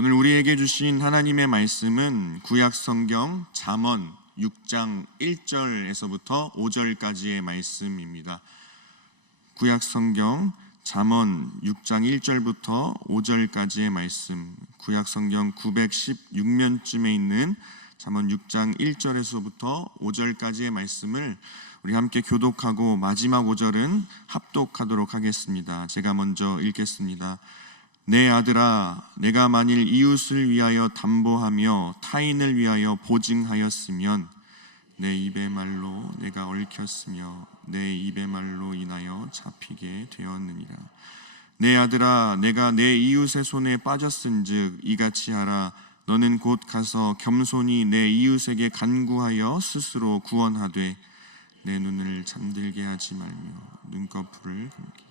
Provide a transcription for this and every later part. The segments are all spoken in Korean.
오늘 우리에게 주신 하나님의 말씀은 구약 성경 잠언 6장 1절에서부터 5절까지의 말씀입니다. 구약 성경 잠언 6장 1절부터 5절까지의 말씀, 구약 성경 916면쯤에 있는 잠언 6장 1절에서부터 5절까지의 말씀을 우리 함께 교독하고 마지막 5절은 합독하도록 하겠습니다. 제가 먼저 읽겠습니다. 내 아들아, 내가 만일 이웃을 위하여 담보하며 타인을 위하여 보증하였으면 내 입의 말로 내가 얽혔으며 내 입의 말로 인하여 잡히게 되었느니라. 내 아들아, 내가 내 이웃의 손에 빠졌은즉 이같이 하라. 너는 곧 가서 겸손히 내 이웃에게 간구하여 스스로 구원하되 내 눈을 잠들게 하지 말며 눈꺼풀을 감기게.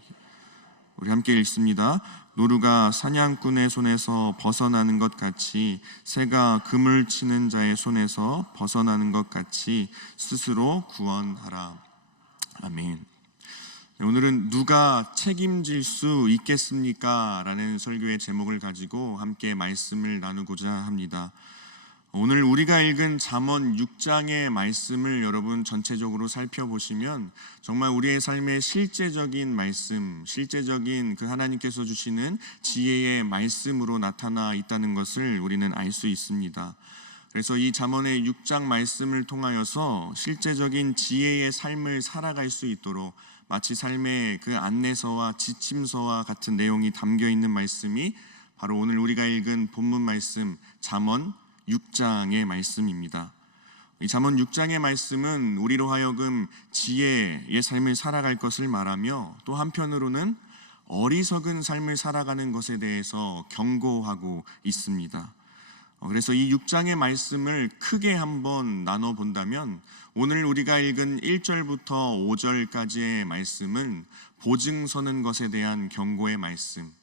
우리 함께 읽습니다. 노루가 사냥꾼의 손에서 벗어나는 것 같이 새가 그물 치는 자의 손에서 벗어나는 것 같이 스스로 구원하라. 아멘. 오늘은 누가 책임질 수 있겠습니까? 라는 설교의 제목을 가지고 함께 말씀을 나누고자 합니다. 오늘 우리가 읽은 잠언 6장의 말씀을 여러분 전체적으로 살펴보시면 정말 우리의 삶의 실제적인 말씀, 실제적인 그 하나님께서 주시는 지혜의 말씀으로 나타나 있다는 것을 우리는 알 수 있습니다. 그래서 이 잠언의 6장 말씀을 통하여서 실제적인 지혜의 삶을 살아갈 수 있도록 마치 삶의 그 안내서와 지침서와 같은 내용이 담겨 있는 말씀이 바로 오늘 우리가 읽은 본문 말씀 잠언 6장의 말씀입니다. 이 잠언 6장의 말씀은 우리로 하여금 지혜의 삶을 살아갈 것을 말하며 또 한편으로는 어리석은 삶을 살아가는 것에 대해서 경고하고 있습니다. 그래서 이 6장의 말씀을 크게 한번 나눠본다면 오늘 우리가 읽은 1절부터 5절까지의 말씀은 보증 서는 것에 대한 경고의 말씀,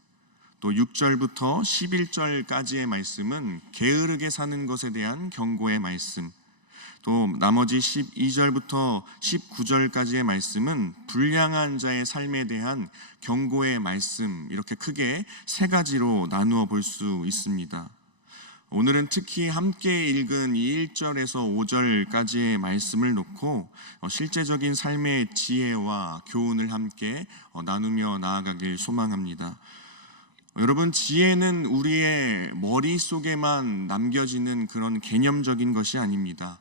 또 6절부터 11절까지의 말씀은 게으르게 사는 것에 대한 경고의 말씀, 또 나머지 12절부터 19절까지의 말씀은 불량한 자의 삶에 대한 경고의 말씀, 이렇게 크게 세 가지로 나누어 볼 수 있습니다. 오늘은 특히 함께 읽은 이 1절에서 5절까지의 말씀을 놓고 실제적인 삶의 지혜와 교훈을 함께 나누며 나아가길 소망합니다. 여러분, 지혜는 우리의 머릿속에만 남겨지는 그런 개념적인 것이 아닙니다.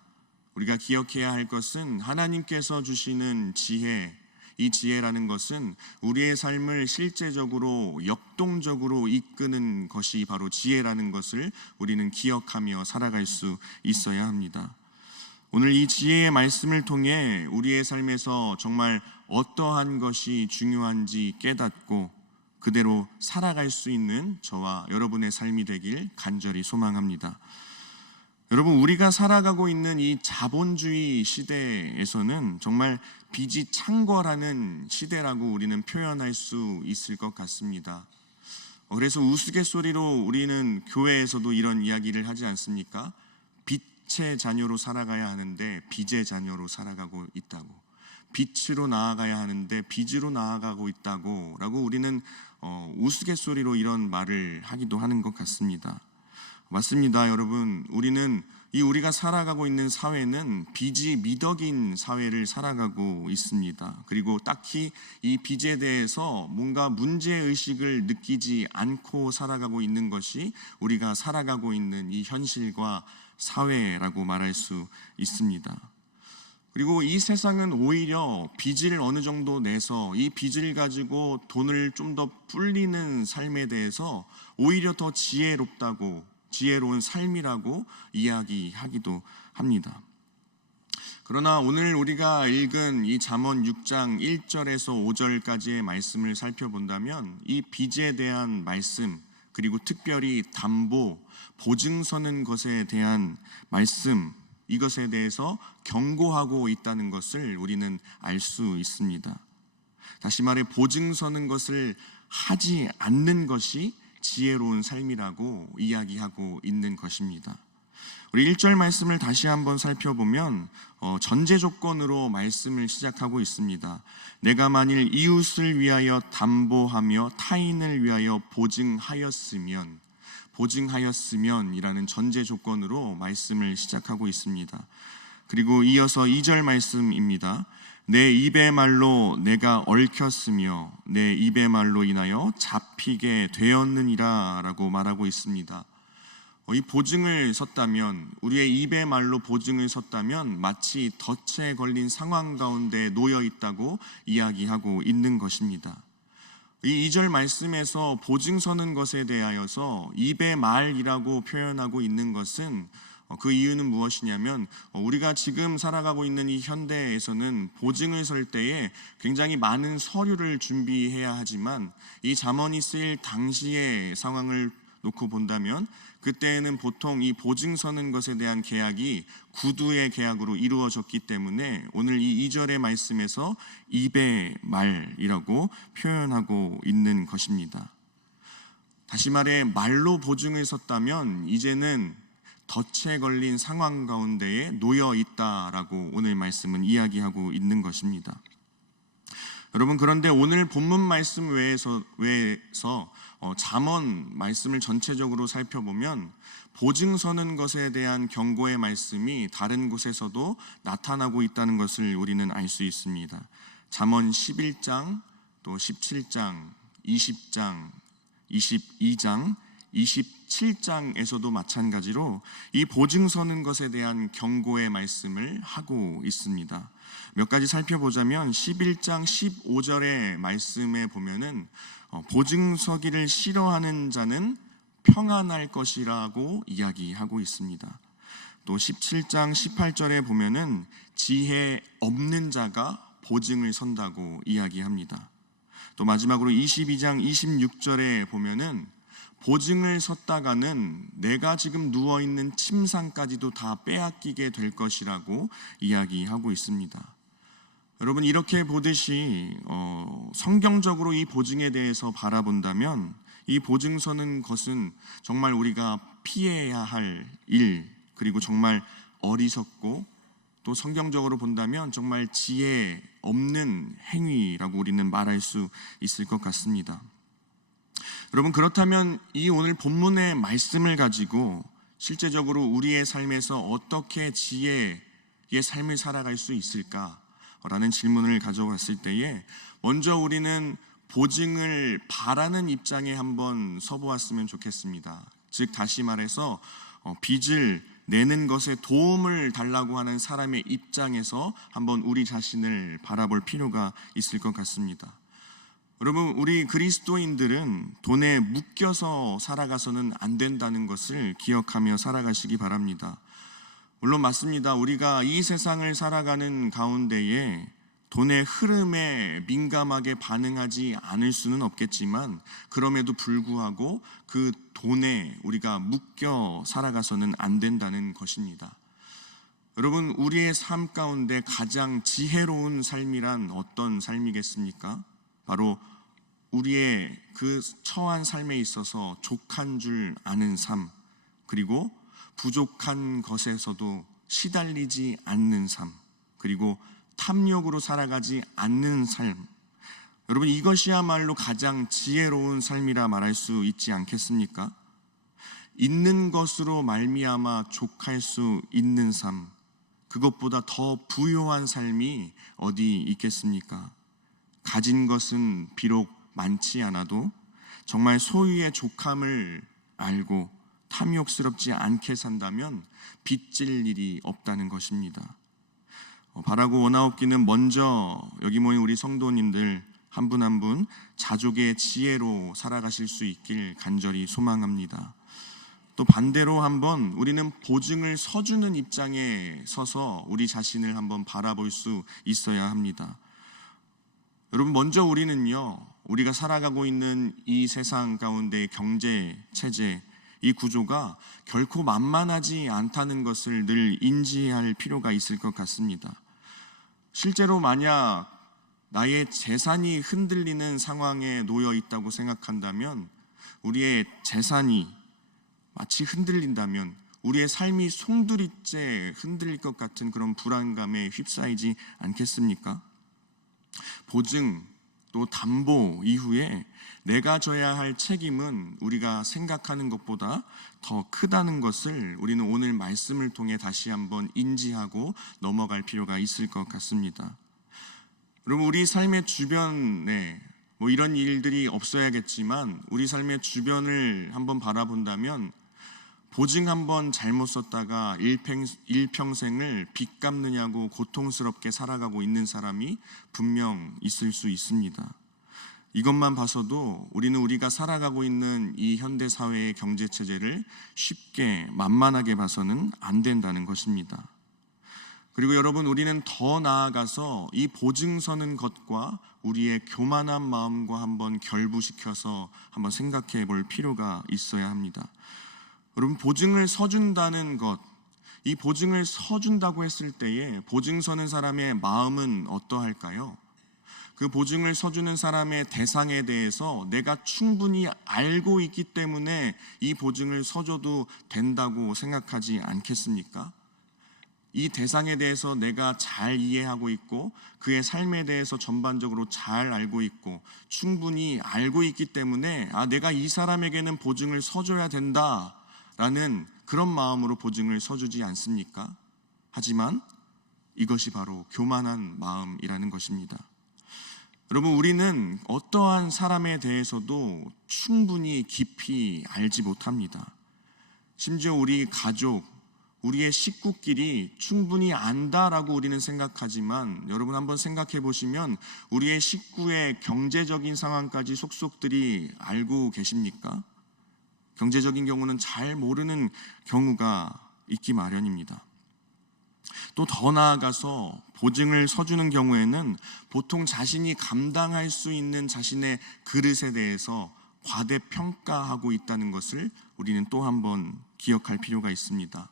우리가 기억해야 할 것은 하나님께서 주시는 지혜, 이 지혜라는 것은 우리의 삶을 실제적으로 역동적으로 이끄는 것이 바로 지혜라는 것을 우리는 기억하며 살아갈 수 있어야 합니다. 오늘 이 지혜의 말씀을 통해 우리의 삶에서 정말 어떠한 것이 중요한지 깨닫고 그대로 살아갈 수 있는 저와 여러분의 삶이 되길 간절히 소망합니다. 여러분, 우리가 살아가고 있는 이 자본주의 시대에서는 정말 빚이 창궐하는 시대라고 우리는 표현할 수 있을 것 같습니다. 그래서 우스갯소리로 우리는 교회에서도 이런 이야기를 하지 않습니까? 빛의 자녀로 살아가야 하는데 빚의 자녀로 살아가고 있다고, 빛으로 나아가야 하는데 빚으로 나아가고 있다고 라고 우리는 우스갯소리로 이런 말을 하기도 하는 것 같습니다. 맞습니다. 여러분, 우리가 살아가고 있는 사회는 빚이 미덕인 사회를 살아가고 있습니다. 그리고 딱히 이 빚에 대해서 뭔가 문제의식을 느끼지 않고 살아가고 있는 것이 우리가 살아가고 있는 이 현실과 사회라고 말할 수 있습니다. 그리고 이 세상은 오히려 빚을 어느 정도 내서 이 빚을 가지고 돈을 좀 더 불리는 삶에 대해서 오히려 더 지혜로운 삶이라고 이야기하기도 합니다. 그러나 오늘 우리가 읽은 이 잠언 6장 1절에서 5절까지의 말씀을 살펴본다면 이 빚에 대한 말씀, 그리고 특별히 담보, 보증 서는 것에 대한 말씀, 이것에 대해서 경고하고 있다는 것을 우리는 알 수 있습니다. 다시 말해 보증 서는 것을 하지 않는 것이 지혜로운 삶이라고 이야기하고 있는 것입니다. 우리 1절 말씀을 다시 한번 살펴보면 전제 조건으로 말씀을 시작하고 있습니다. 내가 만일 이웃을 위하여 담보하며 타인을 위하여 보증하였으면, 보증하였으면이라는 전제 조건으로 말씀을 시작하고 있습니다. 그리고 이어서 2절 말씀입니다. 내 입의 말로 내가 얽혔으며 내 입의 말로 인하여 잡히게 되었느니라 라고 말하고 있습니다. 이 보증을 섰다면, 우리의 입의 말로 보증을 섰다면 마치 덫에 걸린 상황 가운데 놓여 있다고 이야기하고 있는 것입니다. 이 2절 말씀에서 보증 서는 것에 대하여서 입의 말이라고 표현하고 있는 것은 그 이유는 무엇이냐면, 우리가 지금 살아가고 있는 이 현대에서는 보증을 설 때에 굉장히 많은 서류를 준비해야 하지만 이 잠언이 쓰일 당시의 상황을 놓고 본다면 그때에는 보통 이 보증 서는 것에 대한 계약이 구두의 계약으로 이루어졌기 때문에 오늘 이 2절의 말씀에서 입의 말이라고 표현하고 있는 것입니다. 다시 말해 말로 보증을 섰다면 이제는 덫에 걸린 상황 가운데에 놓여 있다라고 오늘 말씀은 이야기하고 있는 것입니다. 여러분, 그런데 오늘 본문 말씀 외에서 잠언 말씀을 전체적으로 살펴보면 보증 서는 것에 대한 경고의 말씀이 다른 곳에서도 나타나고 있다는 것을 우리는 알 수 있습니다. 잠언 11장, 또 17장, 20장, 22장, 27장에서도 마찬가지로 이 보증 서는 것에 대한 경고의 말씀을 하고 있습니다. 몇 가지 살펴보자면 11장 15절의 말씀에 보면은 보증 서기를 싫어하는 자는 평안할 것이라고 이야기하고 있습니다. 또 17장 18절에 보면은 지혜 없는 자가 보증을 선다고 이야기합니다. 또 마지막으로 22장 26절에 보면은 보증을 섰다가는 내가 지금 누워있는 침상까지도 다 빼앗기게 될 것이라고 이야기하고 있습니다. 여러분, 이렇게 보듯이 성경적으로 이 보증에 대해서 바라본다면 이 보증 서는 것은 정말 우리가 피해야 할 일, 그리고 정말 어리석고 또 성경적으로 본다면 정말 지혜 없는 행위라고 우리는 말할 수 있을 것 같습니다. 여러분, 그렇다면 이 오늘 본문의 말씀을 가지고 실제적으로 우리의 삶에서 어떻게 지혜의 삶을 살아갈 수 있을까라는 질문을 가져봤을 때에 먼저 우리는 보증을 바라는 입장에 한번 서보았으면 좋겠습니다. 즉 다시 말해서 빚을 내는 것에 도움을 달라고 하는 사람의 입장에서 한번 우리 자신을 바라볼 필요가 있을 것 같습니다. 여러분, 우리 그리스도인들은 돈에 묶여서 살아가서는 안 된다는 것을 기억하며 살아가시기 바랍니다. 물론 맞습니다. 우리가 이 세상을 살아가는 가운데에 돈의 흐름에 민감하게 반응하지 않을 수는 없겠지만 그럼에도 불구하고 그 돈에 우리가 묶여 살아가서는 안 된다는 것입니다. 여러분, 우리의 삶 가운데 가장 지혜로운 삶이란 어떤 삶이겠습니까? 바로 우리의 그 처한 삶에 있어서 족한 줄 아는 삶, 그리고 부족한 것에서도 시달리지 않는 삶, 그리고 탐욕으로 살아가지 않는 삶. 여러분, 이것이야말로 가장 지혜로운 삶이라 말할 수 있지 않겠습니까? 있는 것으로 말미암아 족할 수 있는 삶, 그것보다 더 부요한 삶이 어디 있겠습니까? 가진 것은 비록 많지 않아도 정말 소유의 족함을 알고 탐욕스럽지 않게 산다면 빚질 일이 없다는 것입니다. 바라고 원하옵기는 먼저 여기 모인 우리 성도님들 한 분 한 분 자족의 지혜로 살아가실 수 있길 간절히 소망합니다. 또 반대로 한번 우리는 보증을 서주는 입장에 서서 우리 자신을 한번 바라볼 수 있어야 합니다. 여러분, 먼저 우리는요, 우리가 살아가고 있는 이 세상 가운데 경제 체제, 이 구조가 결코 만만하지 않다는 것을 늘 인지할 필요가 있을 것 같습니다. 실제로 만약 나의 재산이 흔들리는 상황에 놓여 있다고 생각한다면, 우리의 재산이 마치 흔들린다면 우리의 삶이 송두리째 흔들릴 것 같은 그런 불안감에 휩싸이지 않겠습니까? 보증, 또 담보 이후에 내가 져야 할 책임은 우리가 생각하는 것보다 더 크다는 것을 우리는 오늘 말씀을 통해 다시 한번 인지하고 넘어갈 필요가 있을 것 같습니다. 여러분, 우리 삶의 주변에 이런 일들이 없어야겠지만 우리 삶의 주변을 한번 바라본다면 보증 한번 잘못 썼다가 일평생을 빚 갚느냐고 고통스럽게 살아가고 있는 사람이 분명 있을 수 있습니다. 이것만 봐서도 우리는 우리가 살아가고 있는 이 현대 사회의 경제 체제를 쉽게 만만하게 봐서는 안 된다는 것입니다. 그리고 여러분, 우리는 더 나아가서 이 보증 서는 것과 우리의 교만한 마음과 한번 결부시켜서 한번 생각해 볼 필요가 있어야 합니다. 여러분, 보증을 서준다는 것, 이 보증을 서준다고 했을 때에 보증 서는 사람의 마음은 어떠할까요? 그 보증을 서주는 사람의 대상에 대해서 내가 충분히 알고 있기 때문에 이 보증을 서줘도 된다고 생각하지 않겠습니까? 이 대상에 대해서 내가 잘 이해하고 있고 그의 삶에 대해서 전반적으로 잘 알고 있고 충분히 알고 있기 때문에 내가 이 사람에게는 보증을 서줘야 된다 라는 그런 마음으로 보증을 서주지 않습니까? 하지만 이것이 바로 교만한 마음이라는 것입니다. 여러분, 우리는 어떠한 사람에 대해서도 충분히 깊이 알지 못합니다. 심지어 우리 가족, 우리의 식구끼리 충분히 안다라고 우리는 생각하지만 여러분, 한번 생각해 보시면 우리의 식구의 경제적인 상황까지 속속들이 알고 계십니까? 경제적인 경우는 잘 모르는 경우가 있기 마련입니다. 또 더 나아가서 보증을 서주는 경우에는 보통 자신이 감당할 수 있는 자신의 그릇에 대해서 과대평가하고 있다는 것을 우리는 또 한번 기억할 필요가 있습니다.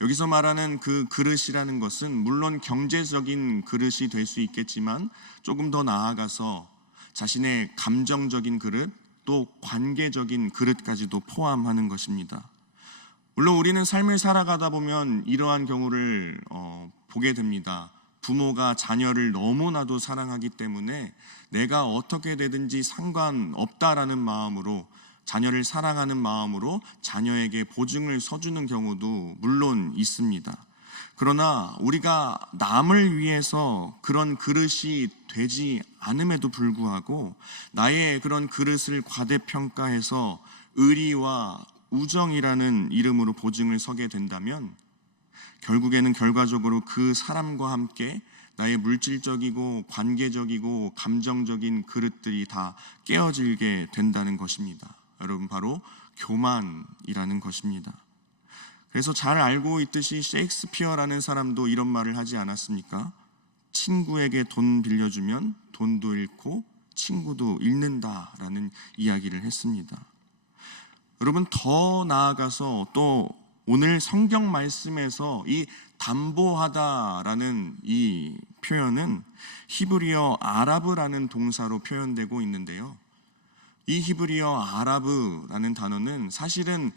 여기서 말하는 그 그릇이라는 것은 물론 경제적인 그릇이 될 수 있겠지만 조금 더 나아가서 자신의 감정적인 그릇, 또 관계적인 그릇까지도 포함하는 것입니다. 물론 우리는 삶을 살아가다 보면 이러한 경우를 보게 됩니다. 부모가 자녀를 너무나도 사랑하기 때문에 내가 어떻게 되든지 상관없다라는 마음으로, 자녀를 사랑하는 마음으로 자녀에게 보증을 서주는 경우도 물론 있습니다. 그러나 우리가 남을 위해서 그런 그릇이 되지 않음에도 불구하고 나의 그런 그릇을 과대평가해서 의리와 우정이라는 이름으로 보증을 서게 된다면 결국에는 결과적으로 그 사람과 함께 나의 물질적이고 관계적이고 감정적인 그릇들이 다 깨어지게 된다는 것입니다. 여러분, 바로 교만이라는 것입니다. 그래서 잘 알고 있듯이 셰익스피어라는 사람도 이런 말을 하지 않았습니까? 친구에게 돈 빌려주면 돈도 잃고 친구도 잃는다라는 이야기를 했습니다. 여러분, 더 나아가서 또 오늘 성경 말씀에서 이 담보하다라는 이 표현은 히브리어 아라브라는 동사로 표현되고 있는데요. 이 히브리어 아라브라는 단어는 사실은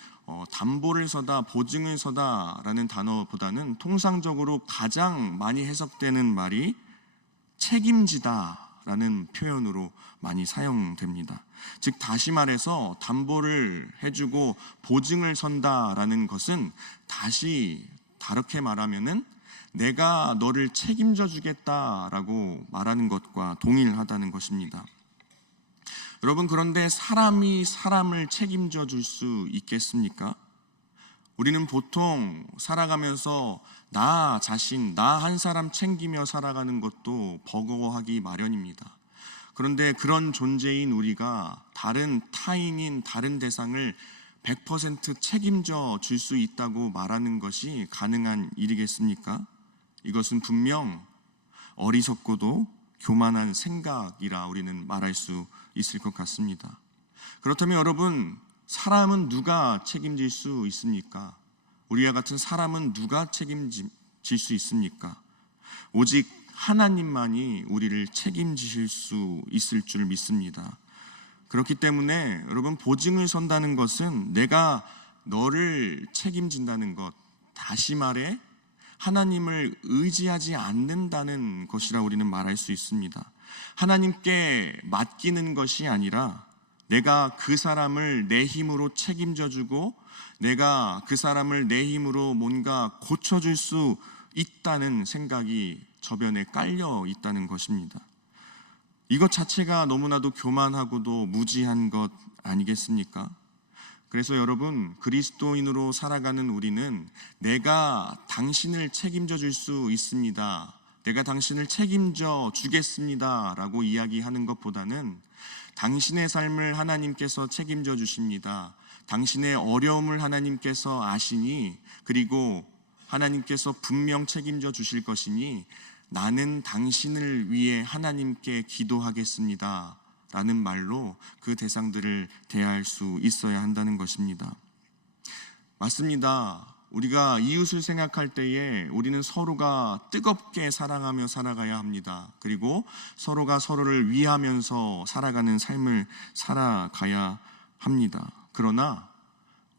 담보를 서다, 보증을 서다라는 단어보다는 통상적으로 가장 많이 해석되는 말이 책임지다라는 표현으로 많이 사용됩니다. 즉, 다시 말해서 담보를 해주고 보증을 선다라는 것은 다시 다르게 말하면은 내가 너를 책임져 주겠다라고 말하는 것과 동일하다는 것입니다. 여러분, 그런데 사람이 사람을 책임져 줄 수 있겠습니까? 우리는 보통 살아가면서 나 자신, 나 한 사람 챙기며 살아가는 것도 버거워하기 마련입니다. 그런데 그런 존재인 우리가 다른 타인인 다른 대상을 100% 책임져 줄 수 있다고 말하는 것이 가능한 일이겠습니까? 이것은 분명 어리석고도 교만한 생각이라 우리는 말할 수 있을 것 같습니다. 그렇다면 여러분, 사람은 누가 책임질 수 있습니까? 우리와 같은 사람은 누가 책임질 수 있습니까? 오직 하나님만이 우리를 책임지실 수 있을 줄 믿습니다. 그렇기 때문에 여러분, 보증을 선다는 것은 내가 너를 책임진다는 것, 다시 말해 하나님을 의지하지 않는다는 것이라 우리는 말할 수 있습니다. 하나님께 맡기는 것이 아니라 내가 그 사람을 내 힘으로 책임져 주고 내가 그 사람을 내 힘으로 뭔가 고쳐줄 수 있다는 생각이 저변에 깔려 있다는 것입니다. 이것 자체가 너무나도 교만하고도 무지한 것 아니겠습니까? 그래서 여러분, 그리스도인으로 살아가는 우리는 내가 당신을 책임져 줄 수 있습니다, 내가 당신을 책임져 주겠습니다 라고 이야기하는 것보다는 당신의 삶을 하나님께서 책임져 주십니다, 당신의 어려움을 하나님께서 아시니 그리고 하나님께서 분명 책임져 주실 것이니 나는 당신을 위해 하나님께 기도하겠습니다 라는 말로 그 대상들을 대할 수 있어야 한다는 것입니다. 맞습니다. 우리가 이웃을 생각할 때에 우리는 서로가 뜨겁게 사랑하며 살아가야 합니다. 그리고 서로가 서로를 위하면서 살아가는 삶을 살아가야 합니다. 그러나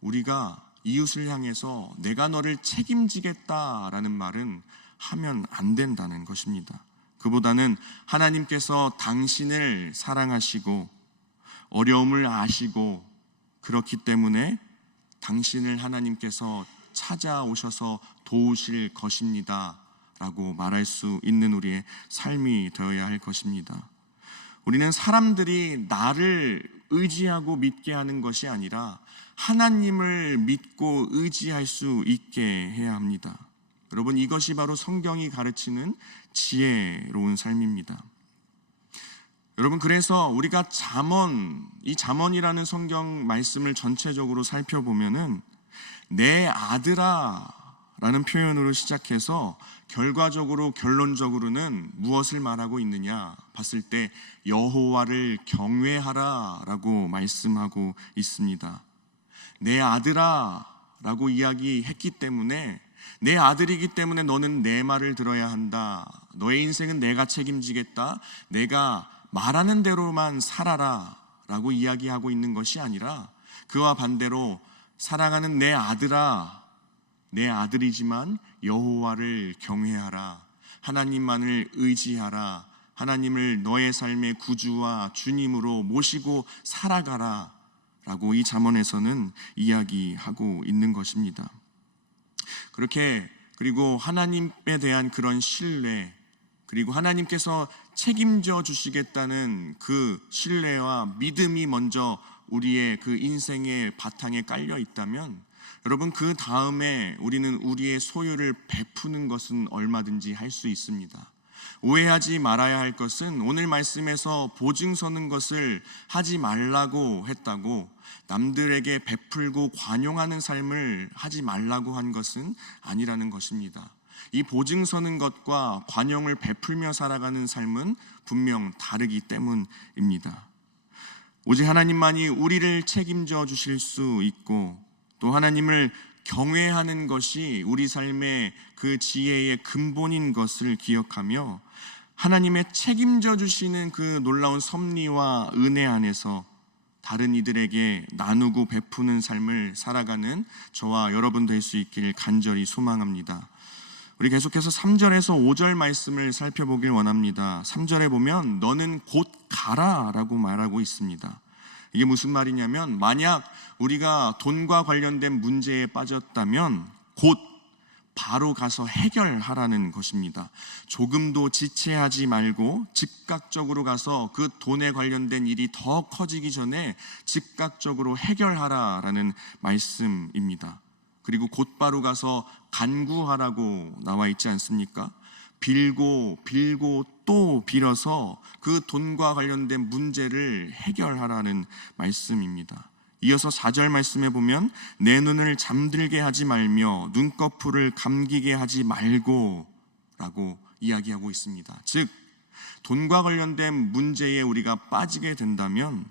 우리가 이웃을 향해서 내가 너를 책임지겠다라는 말은 하면 안 된다는 것입니다. 그보다는 하나님께서 당신을 사랑하시고 어려움을 아시고 그렇기 때문에 당신을 하나님께서 찾아오셔서 도우실 것입니다 라고 말할 수 있는 우리의 삶이 되어야 할 것입니다. 우리는 사람들이 나를 의지하고 믿게 하는 것이 아니라 하나님을 믿고 의지할 수 있게 해야 합니다. 여러분, 이것이 바로 성경이 가르치는 지혜로운 삶입니다. 여러분, 그래서 우리가 이 잠언이라는 성경 말씀을 전체적으로 살펴보면은 내 아들아 라는 표현으로 시작해서 결론적으로는 무엇을 말하고 있느냐 봤을 때 여호와를 경외하라 라고 말씀하고 있습니다. 내 아들아 라고 이야기했기 때문에 내 아들이기 때문에 너는 내 말을 들어야 한다, 너의 인생은 내가 책임지겠다, 내가 말하는 대로만 살아라 라고 이야기하고 있는 것이 아니라 그와 반대로 사랑하는 내 아들아, 내 아들이지만 여호와를 경외하라, 하나님만을 의지하라, 하나님을 너의 삶의 구주와 주님으로 모시고 살아가라 라고 이 잠언에서는 이야기하고 있는 것입니다. 그리고 하나님에 대한 그런 신뢰, 그리고 하나님께서 책임져 주시겠다는 그 신뢰와 믿음이 먼저 우리의 그 인생의 바탕에 깔려 있다면 여러분, 그 다음에 우리는 우리의 소유를 베푸는 것은 얼마든지 할 수 있습니다. 오해하지 말아야 할 것은 오늘 말씀에서 보증 서는 것을 하지 말라고 했다고 남들에게 베풀고 관용하는 삶을 하지 말라고 한 것은 아니라는 것입니다. 이 보증 서는 것과 관용을 베풀며 살아가는 삶은 분명 다르기 때문입니다. 오직 하나님만이 우리를 책임져 주실 수 있고 또 하나님을 경외하는 것이 우리 삶의 그 지혜의 근본인 것을 기억하며 하나님의 책임져 주시는 그 놀라운 섭리와 은혜 안에서 다른 이들에게 나누고 베푸는 삶을 살아가는 저와 여러분 될 수 있기를 간절히 소망합니다. 우리 계속해서 3절에서 5절 말씀을 살펴보길 원합니다. 3절에 보면 너는 곧 가라 라고 말하고 있습니다. 이게 무슨 말이냐면 만약 우리가 돈과 관련된 문제에 빠졌다면 곧 바로 가서 해결하라는 것입니다. 조금도 지체하지 말고 즉각적으로 가서 그 돈에 관련된 일이 더 커지기 전에 즉각적으로 해결하라라는 말씀입니다. 그리고 곧바로 가서 간구하라고 나와 있지 않습니까? 빌고 또 빌어서 그 돈과 관련된 문제를 해결하라는 말씀입니다. 이어서 4절 말씀에 보면 내 눈을 잠들게 하지 말며 눈꺼풀을 감기게 하지 말고 라고 이야기하고 있습니다. 즉 돈과 관련된 문제에 우리가 빠지게 된다면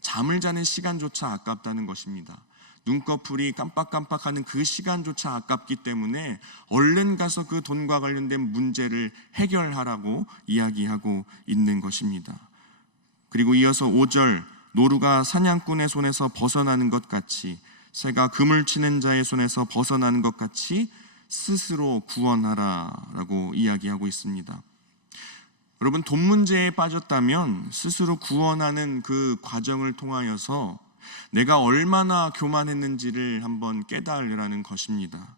잠을 자는 시간조차 아깝다는 것입니다. 눈꺼풀이 깜빡깜빡하는 그 시간조차 아깝기 때문에 얼른 가서 그 돈과 관련된 문제를 해결하라고 이야기하고 있는 것입니다. 그리고 이어서 5절 노루가 사냥꾼의 손에서 벗어나는 것 같이 새가 그물 치는 자의 손에서 벗어나는 것 같이 스스로 구원하라 라고 이야기하고 있습니다. 여러분, 돈 문제에 빠졌다면 스스로 구원하는 그 과정을 통하여서 내가 얼마나 교만했는지를 한번 깨달으라는 것입니다.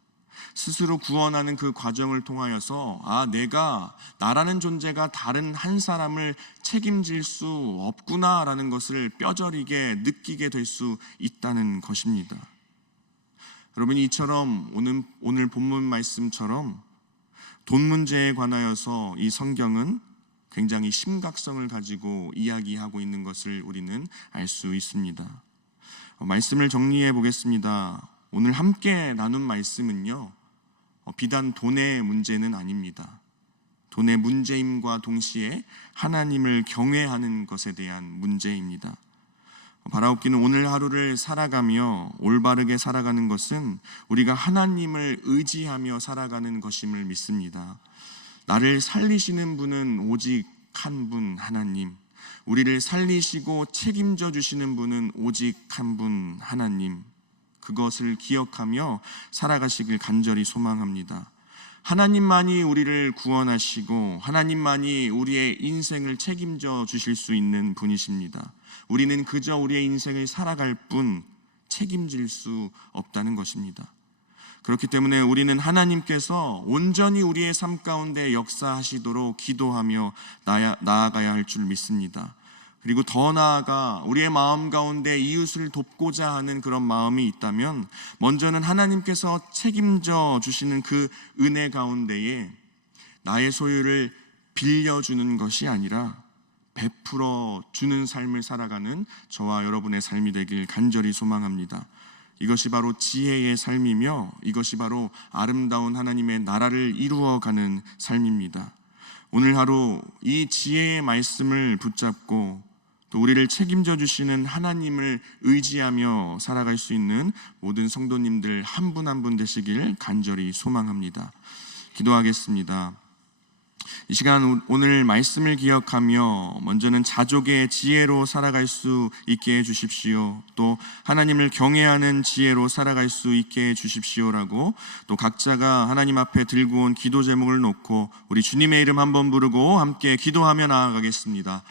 스스로 구원하는 그 과정을 통하여서 내가 나라는 존재가 다른 한 사람을 책임질 수 없구나라는 것을 뼈저리게 느끼게 될 수 있다는 것입니다. 여러분, 이처럼 오늘 본문 말씀처럼 돈 문제에 관하여서 이 성경은 굉장히 심각성을 가지고 이야기하고 있는 것을 우리는 알 수 있습니다. 말씀을 정리해 보겠습니다. 오늘 함께 나눈 말씀은요, 비단 돈의 문제는 아닙니다. 돈의 문제임과 동시에 하나님을 경외하는 것에 대한 문제입니다. 바라옵기는 오늘 하루를 살아가며 올바르게 살아가는 것은 우리가 하나님을 의지하며 살아가는 것임을 믿습니다. 나를 살리시는 분은 오직 한 분 하나님, 우리를 살리시고 책임져 주시는 분은 오직 한 분 하나님, 그것을 기억하며 살아가시길 간절히 소망합니다. 하나님만이 우리를 구원하시고 하나님만이 우리의 인생을 책임져 주실 수 있는 분이십니다. 우리는 그저 우리의 인생을 살아갈 뿐 책임질 수 없다는 것입니다. 그렇기 때문에 우리는 하나님께서 온전히 우리의 삶 가운데 역사하시도록 기도하며 나아가야 할 줄 믿습니다. 그리고 더 나아가 우리의 마음 가운데 이웃을 돕고자 하는 그런 마음이 있다면 먼저는 하나님께서 책임져 주시는 그 은혜 가운데에 나의 소유를 빌려주는 것이 아니라 베풀어 주는 삶을 살아가는 저와 여러분의 삶이 되길 간절히 소망합니다. 이것이 바로 지혜의 삶이며 이것이 바로 아름다운 하나님의 나라를 이루어가는 삶입니다. 오늘 하루 이 지혜의 말씀을 붙잡고 또 우리를 책임져 주시는 하나님을 의지하며 살아갈 수 있는 모든 성도님들 한 분 한 분 되시길 간절히 소망합니다. 기도하겠습니다. 이 시간 오늘 말씀을 기억하며 먼저는 자족의 지혜로 살아갈 수 있게 해주십시오. 또 하나님을 경외하는 지혜로 살아갈 수 있게 해주십시오라고 또 각자가 하나님 앞에 들고 온 기도 제목을 놓고 우리 주님의 이름 한번 부르고 함께 기도하며 나아가겠습니다.